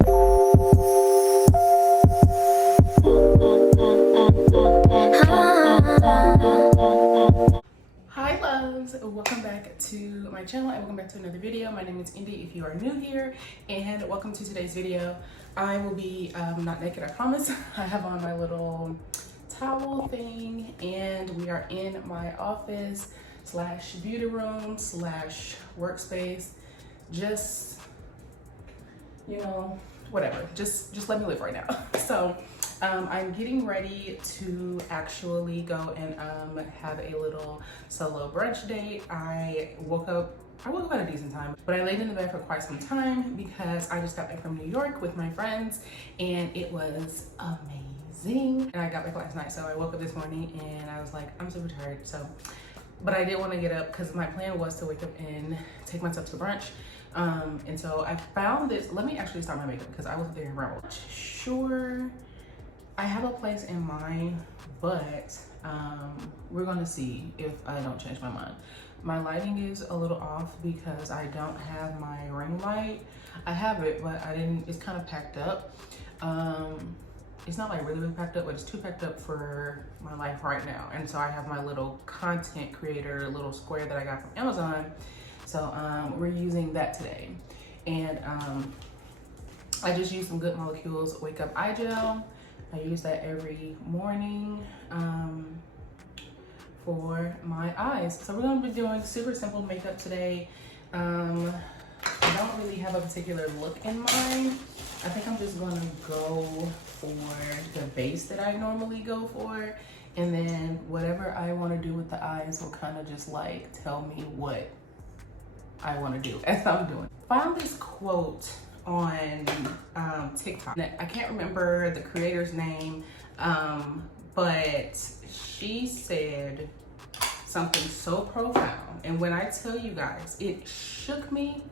Hi loves, welcome back to my channel and welcome back to another video. My name is Indy if you are new here, and welcome to today's video. I will be not naked, I promise. I have on my little towel thing and we are in my office slash beauty room slash workspace. Just, you know, whatever, just let me live right now. So I'm getting ready to actually go and have a little solo brunch date. I woke up at a decent time, but I laid in the bed for quite some time because I just got back from New York with my friends and it was amazing. And I got back last night, so I woke up this morning and I was like, I'm super tired. So, but I did want to get up because my plan was to wake up and take myself to brunch. And so I found this. Let me actually start my makeup because I wasn't there around. Sure, I have a place in mind, but we're gonna see if I don't change my mind. My lighting is a little off because I don't have my ring light. I have it, but I didn't. It's kind of packed up. It's not like really packed up, but it's too packed up for my life right now. And so I have my little content creator little square that I got from Amazon. So we're using that today. And I just used some Good Molecules Wake Up Eye Gel. I use that every morning for my eyes. So we're gonna be doing super simple makeup today. I don't really have a particular look in mind. I think I'm just gonna go for the base that I normally go for. And then whatever I wanna do with the eyes will kind of just like tell me what I wanna do as I'm doing. Found this quote on TikTok. I can't remember the creator's name, but she said something so profound. And when I tell you guys, it shook me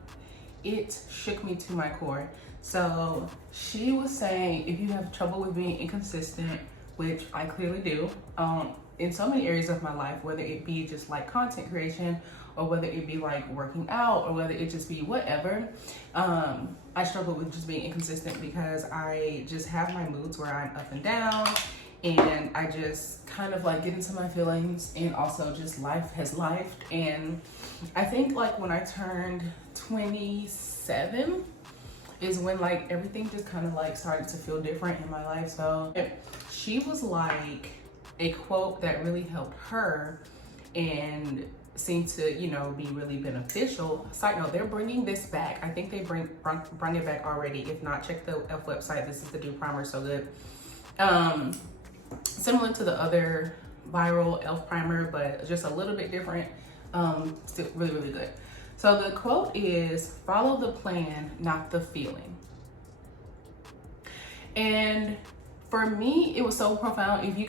to my core. So she was saying, if you have trouble with being inconsistent, which I clearly do, in so many areas of my life, whether it be just like content creation or whether it be like working out or whether it just be whatever, I struggle with just being inconsistent because I just have my moods where I'm up and down and I just kind of like get into my feelings, and also just life has lifed. And I think like when I turned 27 is when like everything just kind of like started to feel different in my life. So she was like a quote that really helped her and seemed to, you know, be really beneficial. Side note, they're bringing this back. I think they bring it back already. If not, check the e.l.f. website. This is the Dew Primer, so good. Similar to the other viral e.l.f. primer, but just a little bit different. Still really, really good. So the quote is, follow the plan, not the feeling. And for me, it was so profound. If you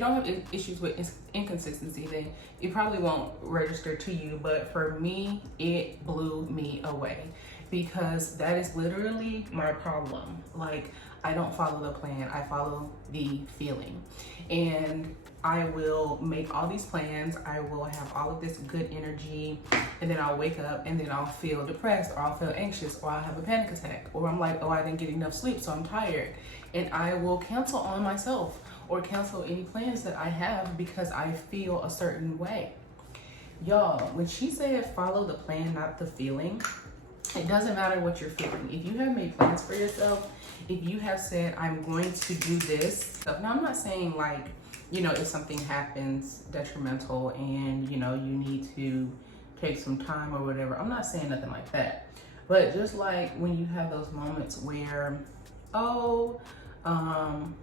don't have issues with inconsistency, then it probably won't register to you. But for me, it blew me away because that is literally my problem. Like, I don't follow the plan, I follow the feeling. And I will make all these plans, I will have all of this good energy, and then I'll wake up and then I'll feel depressed, or I'll feel anxious, or I'll have a panic attack, or I'm like, oh, I didn't get enough sleep, so I'm tired. And I will cancel on myself or cancel any plans that I have because I feel a certain way. Y'all, when she said follow the plan, not the feeling, it doesn't matter what you're feeling. If you have made plans for yourself, if you have said, I'm going to do this. Now, I'm not saying like, you know, if something happens detrimental and, you know, you need to take some time or whatever. I'm not saying nothing like that. But just like when you have those moments where, oh,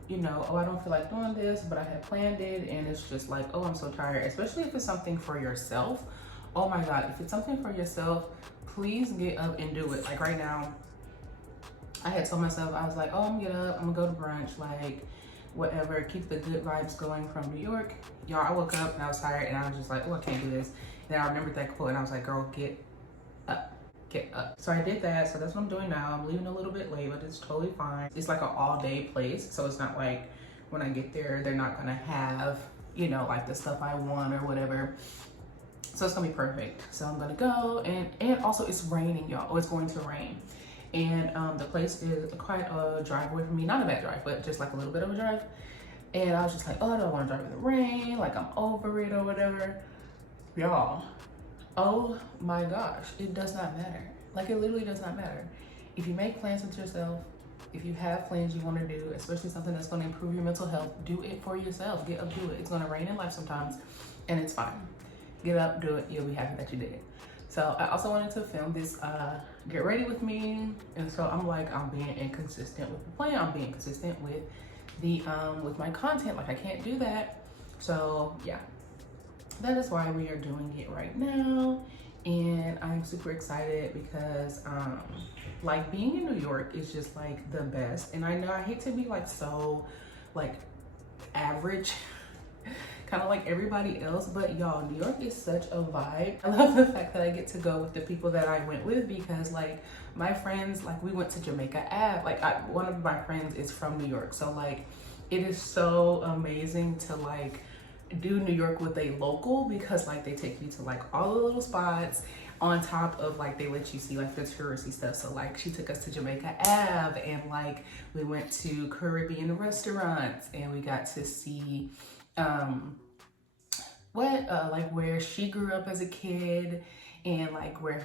you know, oh, I don't feel like doing this, but I had planned it, and it's just like, oh, I'm so tired. Especially if it's something for yourself. Oh my God, if it's something for yourself, please get up and do it. Like right now, I had told myself, I was like, oh, I'm gonna get up, I'm gonna go to brunch, like whatever, keep the good vibes going from New York. Y'all, I woke up and I was tired and I was just like, oh, I can't do this. And I remembered that quote and I was like, girl, get up. Get up. So I did that. So that's what I'm doing now. I'm leaving a little bit late, but it's totally fine. It's like an all-day place, so it's not like when I get there they're not gonna have, you know, like the stuff I want or whatever. So it's gonna be perfect. So I'm gonna go, and also it's raining, y'all. Oh, it's going to rain. And the place is quite a drive away from me. Not a bad drive, but just like a little bit of a drive. And I was just like, oh, I don't want to drive in the rain. Like, I'm over it or whatever. Y'all, oh my gosh, it does not matter. Like, it literally does not matter. If you make plans with yourself, if you have plans you want to do, especially something that's going to improve your mental health, do it for yourself. Get up, do it. It's going to rain in life sometimes, and it's fine. Get up, do it. You'll be happy that you did it. So I also wanted to film this get ready with me, and so I'm like, I'm being inconsistent with the plan. I'm being consistent with the with my content. Like, I can't do that. So yeah, that is why we are doing it right now. And I'm super excited because like, being in New York is just like the best. And I know I hate to be like so like average, kind of like everybody else, but y'all, New York is such a vibe. I love the fact that I get to go with the people that I went with, because like my friends, like we went to Jamaica Ave. Like one of my friends is from New York, so like it is so amazing to like do New York with a local, because like they take you to like all the little spots, on top of like they let you see like the touristy stuff. So like she took us to Jamaica Ave, and like we went to Caribbean restaurants, and we got to see like where she grew up as a kid, and like where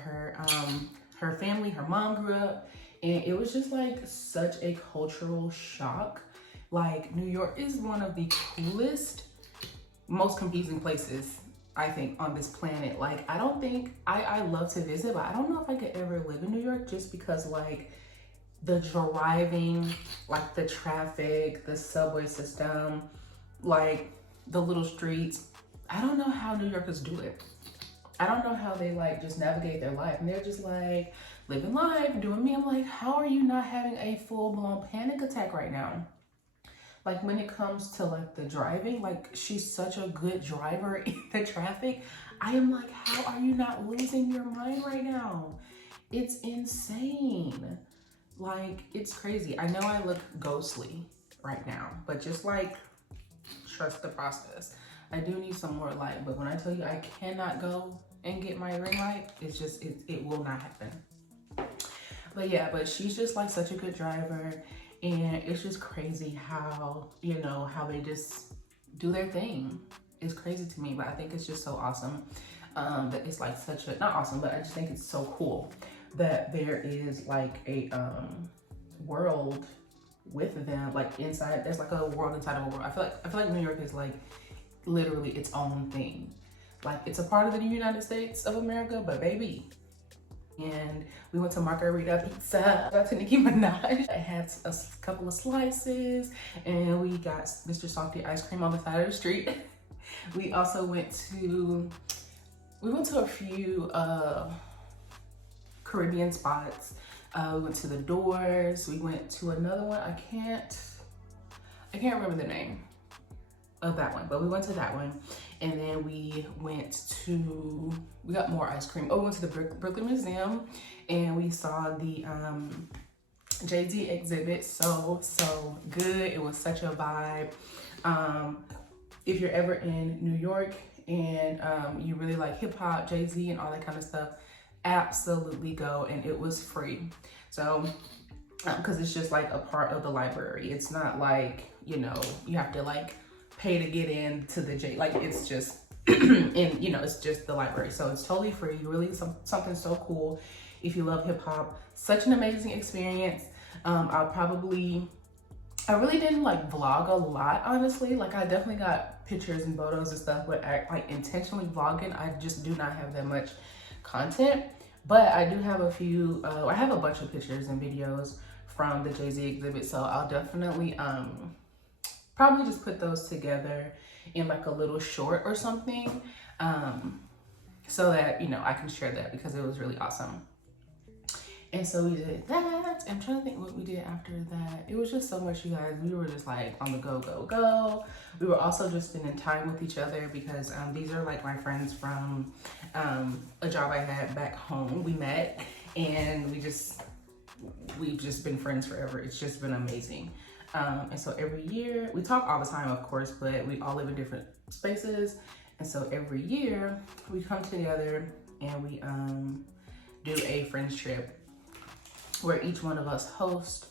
her family, her mom grew up. And it was just like such a cultural shock. Like, New York is one of the coolest, most confusing places I think on this planet. Like, I don't think I love to visit, but I don't know if I could ever live in New York, just because like the driving, like the traffic, the subway system, like the little streets. I don't know how New Yorkers do it. I don't know how they like just navigate their life, and they're just like living life, doing me. I'm like, how are you not having a full-blown panic attack right now? Like, when it comes to like the driving, like she's such a good driver in the traffic. I am like, how are you not losing your mind right now? It's insane. Like, it's crazy. I know I look ghostly right now, but just like, trust the process. I do need some more light, but when I tell you I cannot go and get my ring light, it's just, it will not happen. But yeah, but she's just like such a good driver. And it's just crazy how, you know, how they just do their thing. It's crazy to me, but I think it's just so awesome that it's like such a, not awesome, but I just think it's so cool that there is like a world with them, like inside, there's like a world inside of a world. I feel like New York is like literally its own thing. Like, it's a part of the United States of America, but baby. And we went to Margarita Pizza. Shout out to Nicki Minaj. I had a couple of slices, and we got Mr. Salty ice cream on the side of the street. We also went to a few Caribbean spots. We went to the Doors. We went to another one. I can't remember the name of that one, but we went to that one. And then we got more ice cream. Oh, we went to the Brooklyn Museum, and we saw the Jay-Z exhibit. So good. It was such a vibe. If you're ever in New York and you really like hip hop, Jay-Z and all that kind of stuff, absolutely go. And it was free. So, because it's just like a part of the library. It's not like, you know, you have to like pay to get into the like, it's just and you know, it's just the library, so it's totally free. Really something so cool if you love hip-hop. Such an amazing experience. I really didn't like vlog a lot, honestly. Like, I definitely got pictures and photos and stuff, but like intentionally vlogging, I just do not have that much content. But I do have a few I have a bunch of pictures and videos from the Jay-Z exhibit, so I'll definitely probably just put those together in like a little short or something, so that, you know, I can share that, because it was really awesome. And so we did that. I'm trying to think what we did after that. It was just so much, you guys. We were just like on the go. We were also just spending time with each other, because these are like my friends from a job I had back home. We met, and we've just been friends forever. It's just been amazing. And so every year, we talk all the time, of course, but we all live in different spaces. And so every year we come together and we do a friends trip. where each one of us host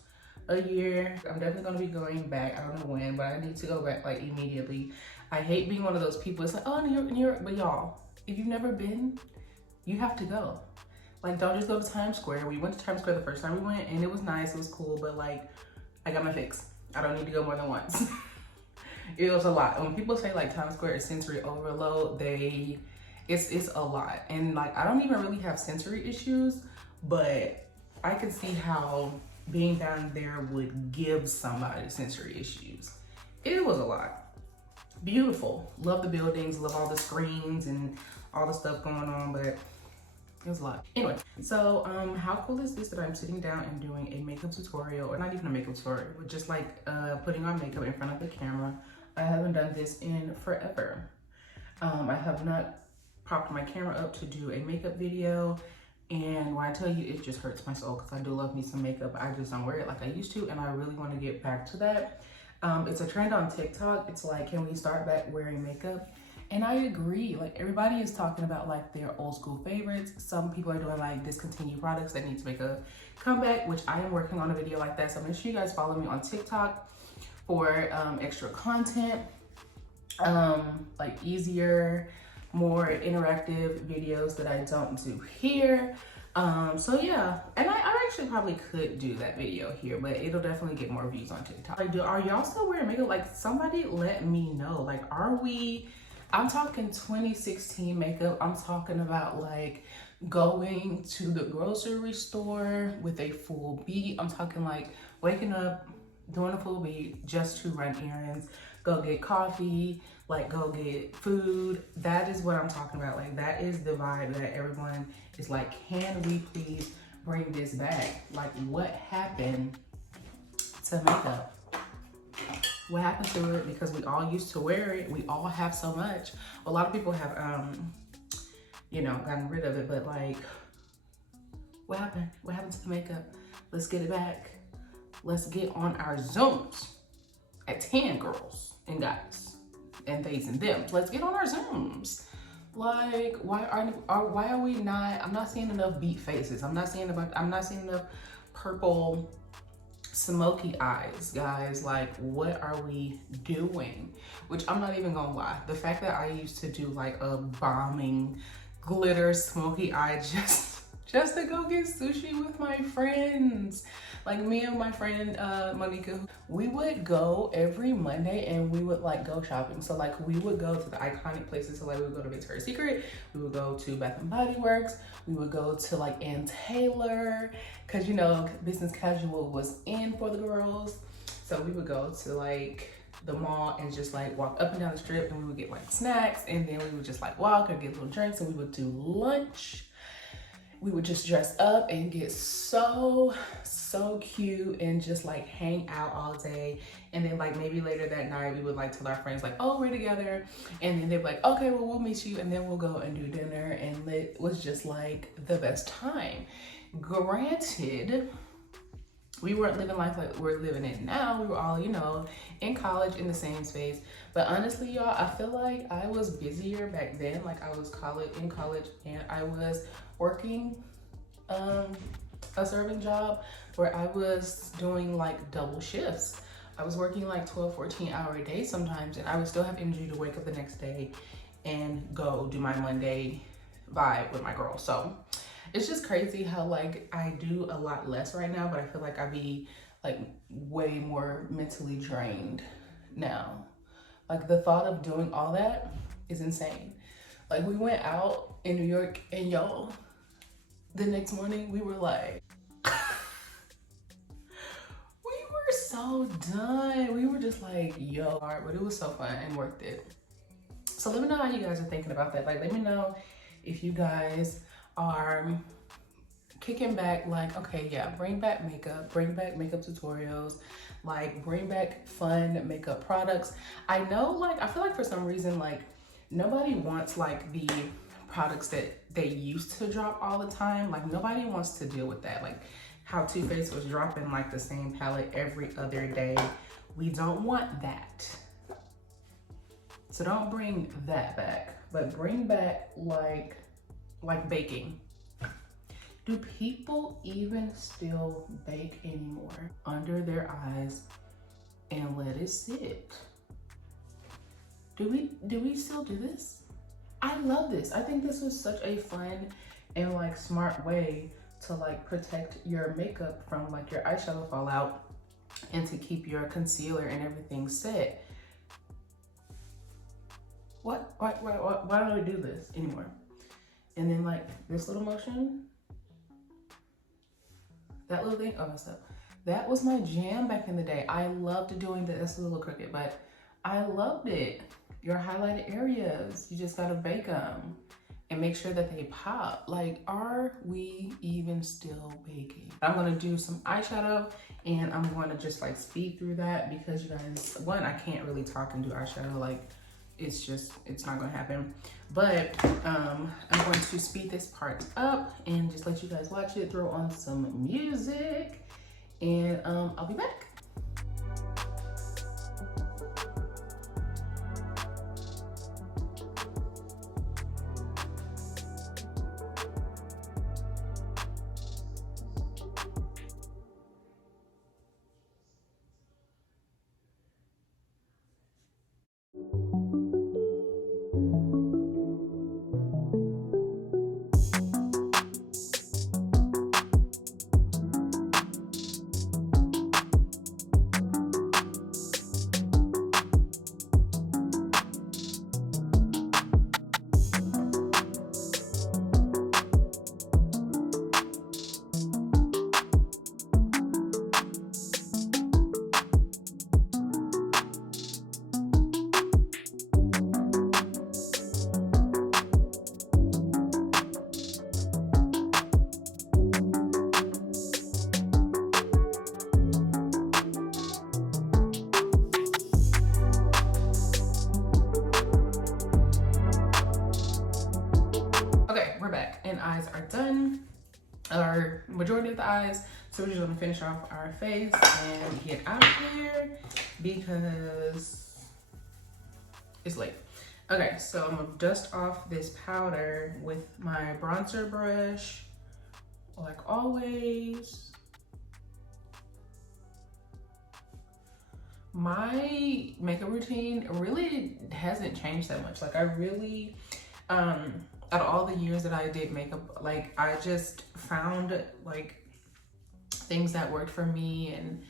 a year. I'm definitely gonna be going back. I don't know when, but I need to go back like immediately. I hate being one of those people. It's like, oh, New York, New York. But y'all, if you've never been, you have to go. Like, don't just go to Times Square. We went to Times Square the first time we went, and it was nice, it was cool, but like, I got my fix. I don't need to go more than once. It was a lot. When people say like Times Square is sensory overload, it's a lot. And like, I don't even really have sensory issues, but I can see how being down there would give somebody sensory issues. It was a lot. Beautiful. Love the buildings, love all the screens and all the stuff going on, but it was a lot. Anyway, so how cool is this that I'm sitting down and doing a makeup tutorial, or not even a makeup tutorial, but just like putting on makeup in front of the camera. I haven't done this in forever. I have not propped my camera up to do a makeup video, and when I tell you, it just hurts my soul because I do love me some makeup. I just don't wear it like I used to, and I really want to get back to that. It's a trend on TikTok. It's like, can we start back wearing makeup? And I agree. Like, everybody is talking about like their old school favorites. Some people are doing like discontinued products that need to make a comeback, which I am working on a video like that. So make sure you guys follow me on TikTok for extra content, like easier, more interactive videos that I don't do here. So yeah, and I actually probably could do that video here, but it'll definitely get more views on TikTok. Like, are y'all still wearing makeup? Like, somebody let me know. Like, are we, I'm talking 2016 makeup. I'm talking about like going to the grocery store with a full beat. I'm talking like waking up, doing a full beat just to run errands, go get coffee, like go get food. That is what I'm talking about. Like, that is the vibe that everyone is like, can we please bring this back? Like, what happened to makeup? What happened to it? Because we all used to wear it. We all have so much. A lot of people have, you know, gotten rid of it, but like, what happened? What happened to the makeup? Let's get it back. Let's get on our Zooms at 10 girls and guys and theys and thems. Let's get on our Zooms. Like, why are we not? I'm not seeing enough beat faces. I'm not seeing enough purple smoky eyes, guys. Like, what are we doing? Which, I'm not even gonna lie, the fact that I used to do like a bombing glitter smoky eye just to go get sushi with my friends. Like, me and my friend Monica, we would go every Monday and we would like go shopping. So like, we would go to the iconic places. So like, we would go to Victoria's Secret, we would go to Bath and Body Works, we would go to like Ann Taylor, cause you know, business casual was in for the girls. So we would go to like the mall and just like walk up and down the strip, and we would get like snacks, and then we would just like walk or get little drinks, and we would do lunch. We would just dress up and get so cute and just like hang out all day. And then like maybe later that night, we would like tell our friends like, oh, we're together. And then they'd be like, okay, well, we'll meet you. And then we'll go and do dinner. And it was just like the best time. Granted, we weren't living life like we're living it now. We were all, you know, in college, in the same space. But honestly, y'all, I feel like I was busier back then. Like, I was in college and I was working a serving job where I was doing like double shifts. I was working like 12, 14-hour days sometimes, and I would still have energy to wake up the next day and go do my Monday vibe with my girls. So it's just crazy how like I do a lot less right now, but I feel like I be like way more mentally drained now. Like, the thought of doing all that is insane. Like, we went out in New York, and y'all, the next morning we were like, we were so done. We were just like, yo, all right, but it was so fun and worth it. So let me know how you guys are thinking about that. Like, let me know if you guys are kicking back, like, okay, yeah, bring back makeup tutorials, like bring back fun makeup products. I know, like, I feel like for some reason, like, nobody wants like the products that they used to drop all the time. Like, nobody wants to deal with that. Like, how Too Faced was dropping like the same palette every other day. We don't want that. So don't bring that back, but bring back like baking. Do people even still bake anymore? Under their eyes and let it sit. Do we still do this? I love this. I think this was such a fun and like smart way to like protect your makeup from like your eyeshadow fallout and to keep your concealer and everything set. Why don't we do this anymore? And then like this little motion, that little thing, oh, messed up. That was my jam back in the day. I loved doing this. It's a little crooked, but I loved it. Your highlighted areas, you just gotta bake them and make sure that they pop. Like, are we even still baking? I'm gonna do some eyeshadow and I'm gonna just like speed through that because you guys, one, I can't really talk and do eyeshadow. Like, it's not gonna happen. But I'm going to speed this part up and just let you guys watch it, throw on some music, and I'll be back. Okay, we're back and eyes are done, or majority of the eyes. So we're just gonna finish off our face and get out of here because it's late. Okay, so I'm gonna dust off this powder with my bronzer brush, like always. My makeup routine really hasn't changed that much. Like I really, out of all the years that I did makeup, like I just found like things that worked for me and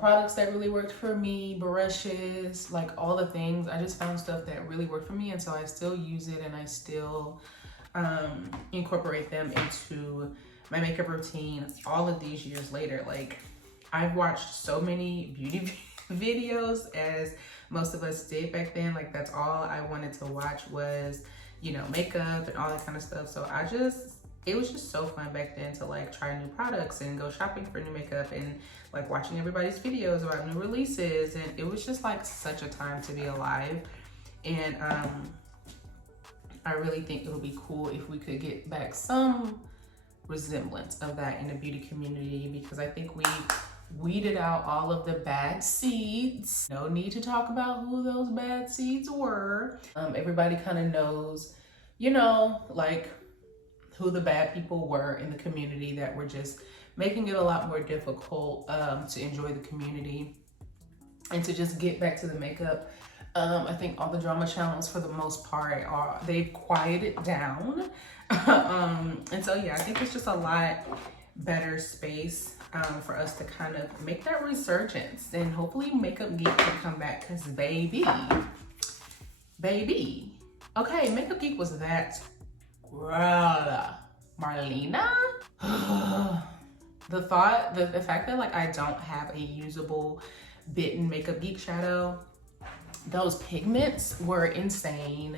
products that really worked for me, brushes, like all the things. I just found stuff that really worked for me, and so I still use it and I still incorporate them into my makeup routine all of these years later. Like I've watched so many beauty videos, as most of us did back then. Like that's all I wanted to watch was, you know, makeup and all that kind of stuff. So it was just so fun back then to like try new products and go shopping for new makeup and like watching everybody's videos about new releases. And it was just like such a time to be alive. And I really think it would be cool if we could get back some resemblance of that in the beauty community, because I think we weeded out all of the bad seeds. No need to talk about who those bad seeds were. Everybody kind of knows, you know, like who the bad people were in the community that were just making it a lot more difficult to enjoy the community and to just get back to the makeup. I think all the drama channels for the most part they've quieted down. And so yeah, I think it's just a lot better space for us to kind of make that resurgence, and hopefully Makeup Geek can come back, because baby, okay, Makeup Geek was that girl. Marlena. The fact that like I don't have a usable Bitten Makeup Geek shadow, those pigments were insane.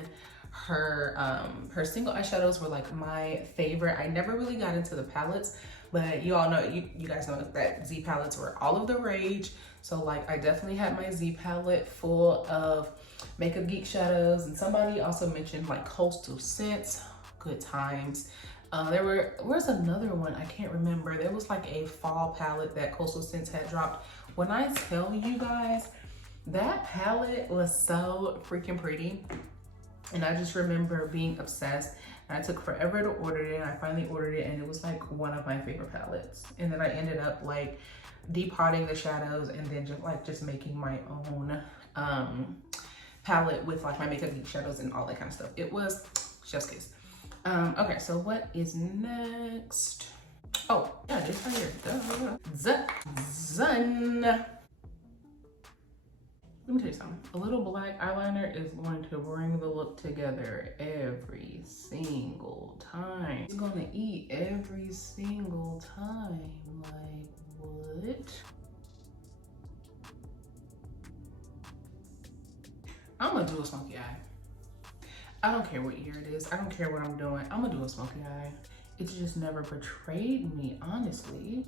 Her single eyeshadows were like my favorite. I never really got into the palettes, but you all know, you guys know that Z palettes were all of the rage. So like I definitely had my Z palette full of Makeup Geek shadows. And somebody also mentioned like Coastal Scents, good times. Where's another one? I can't remember. There was like a fall palette that Coastal Scents had dropped. When I tell you guys, that palette was so freaking pretty. And I just remember being obsessed. And I took forever to order it, and I finally ordered it, and it was like one of my favorite palettes. And then I ended up like depotting the shadows and then just making my own palette with like my Makeup Geek shadows and all that kind of stuff. It was chef's kiss. Okay, so what is next? Oh, yeah, it's right here. Zun. Let me tell you something. A little black eyeliner is going to bring the look together every single time. It's gonna eat every single time. Like, what? I'm gonna do a smoky eye. I don't care what year it is. I don't care what I'm doing. I'm gonna do a smoky eye. It's just never betrayed me, honestly.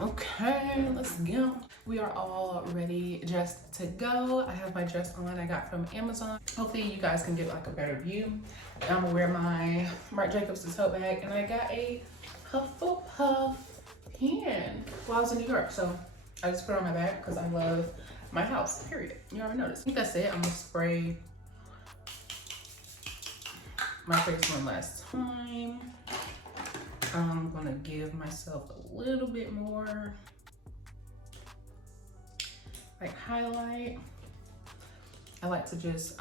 Okay, let's go. We are all ready just to go. I have my dress on I got from Amazon. Hopefully you guys can get like a better view. I'm gonna wear my Marc Jacobs tote bag, and I got a Hufflepuff pen while I was in New York. So I just put it on my bag because I love my house, period. You already noticed. I think that's it. I'm gonna spray my face one last time. I'm gonna give myself a little bit more like highlight. I like to just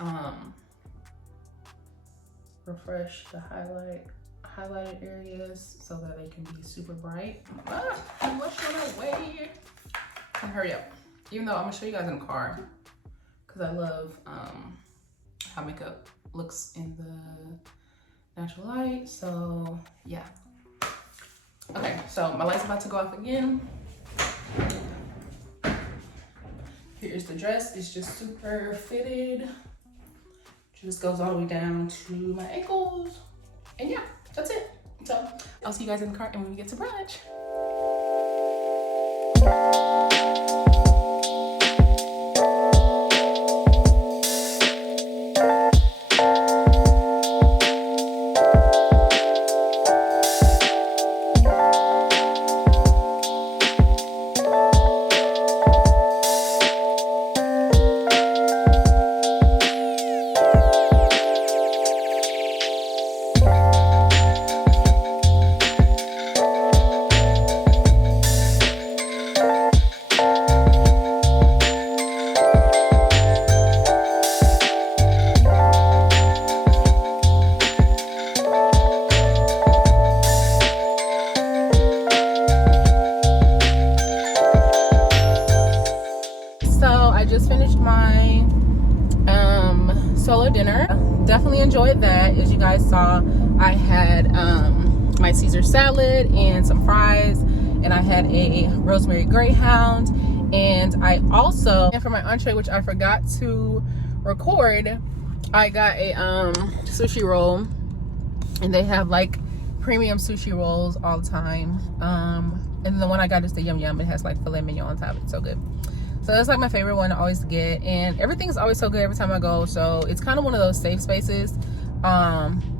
refresh the highlighted areas so that they can be super bright. What's on my way? And hurry up. Even though I'm gonna show you guys in the car because I love how makeup looks in the natural light. So yeah. Okay, so my light's about to go off again. Here's the dress. It's just super fitted. Just goes all the way down to my ankles. And yeah, that's it. So I'll see you guys in the car and when we get to brunch. Solo dinner. Definitely enjoyed that. As you guys saw, I had my Caesar salad and some fries, and I had a rosemary greyhound, and I also, and for my entree, which I forgot to record, I got a sushi roll, and they have like premium sushi rolls all the time, and the one I got is the Yum Yum. It has like filet mignon on top. It's so good. So that's like my favorite one to always get, and everything's always so good every time I go. So it's kind of one of those safe spaces,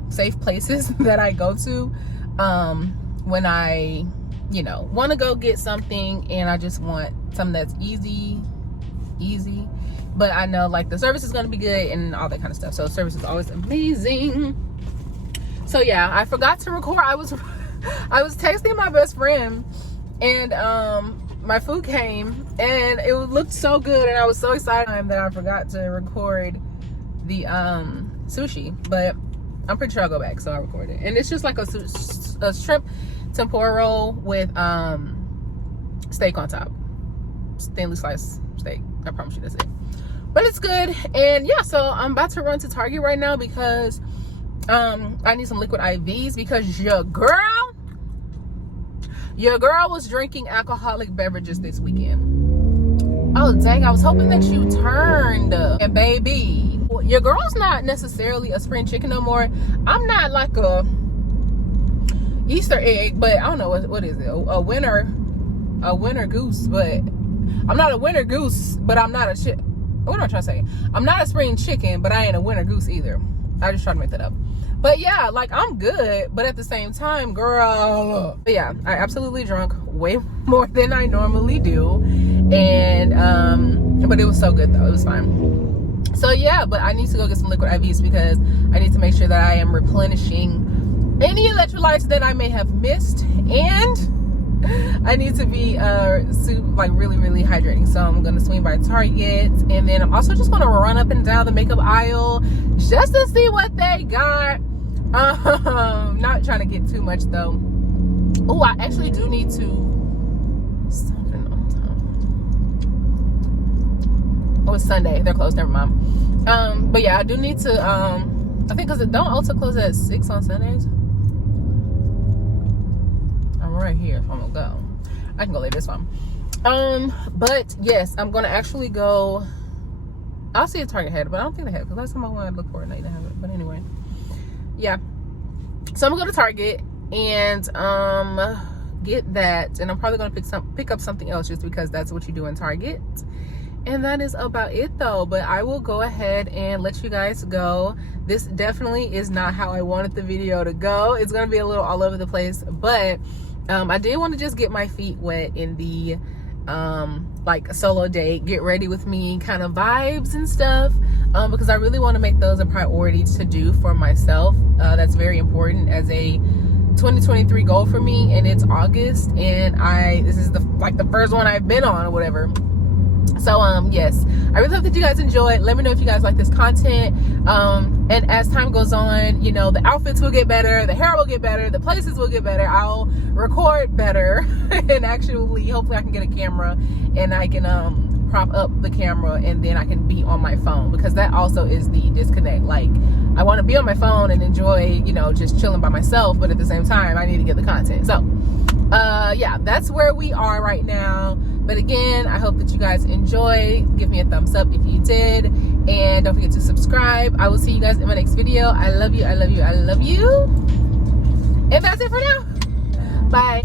safe places that I go to when I, you know, want to go get something and I just want something that's easy, but I know like the service is going to be good and all that kind of stuff. So service is always amazing. So yeah, I forgot to record. I was texting my best friend, and my food came and it looked so good, and I was so excited that I forgot to record the sushi, but I'm pretty sure I'll go back, so I'll record it. And it's just like a shrimp tempura roll with steak on top, thinly sliced steak. I promise you that's it, but it's good. And yeah, so I'm about to run to Target right now because I need some liquid IVs because your girl was drinking alcoholic beverages this weekend. Oh dang, I was hoping that you turned. And baby, your girl's not necessarily a spring chicken no more. I'm not like a Easter egg, but I don't know what is it, a winter goose, but I'm not a winter goose, but I'm not a what am I trying to say? I'm not a spring chicken, but I ain't a winter goose either. I just tried to make that up. But yeah, like I'm good, but at the same time, girl. But yeah, I absolutely drunk way more than I normally do. And but it was so good though. It was fine. So yeah, but I need to go get some liquid IVs because I need to make sure that I am replenishing any electrolytes that I may have missed, and I need to be like really hydrating. So I'm gonna swing by Target, and then I'm also just gonna run up and down the makeup aisle just to see what they got. Not trying to get too much though. Oh, I actually do need to oh, it's Sunday, they're closed, never mind. But yeah, I do need to I think because don't Ulta close at 6 on Sundays. I'm right here, so I'm gonna go. I can go later, it's fine. But yes, I'm gonna actually go. I'll see if Target had it, but I don't think they have it because last time I went, I looked for it and they didn't have it. But anyway, yeah. So I'm gonna go to Target and get that, and I'm probably gonna pick up something else just because that's what you do in Target. And that is about it though. But I will go ahead and let you guys go. This definitely is not how I wanted the video to go. It's gonna be a little all over the place, but I did want to just get my feet wet in the like solo date, get ready with me kind of vibes and stuff, because I really want to make those a priority to do for myself. That's very important as a 2023 goal for me, and it's August, and this is the first one I've been on or whatever. So yes, I really hope that you guys enjoy it. Let me know if you guys like this content, and as time goes on, you know, the outfits will get better, the hair will get better, the places will get better, I'll record better and actually hopefully I can get a camera and I can prop up the camera, and then I can be on my phone, because that also is the disconnect. Like, I want to be on my phone and enjoy, you know, just chilling by myself, but at the same time I need to get the content. So yeah, that's where we are right now. But again, I hope that you guys enjoy. Give me a thumbs up if you did, and don't forget to subscribe. I will see you guys in my next video. I love you, I love you, I love you, and that's it for now. Bye.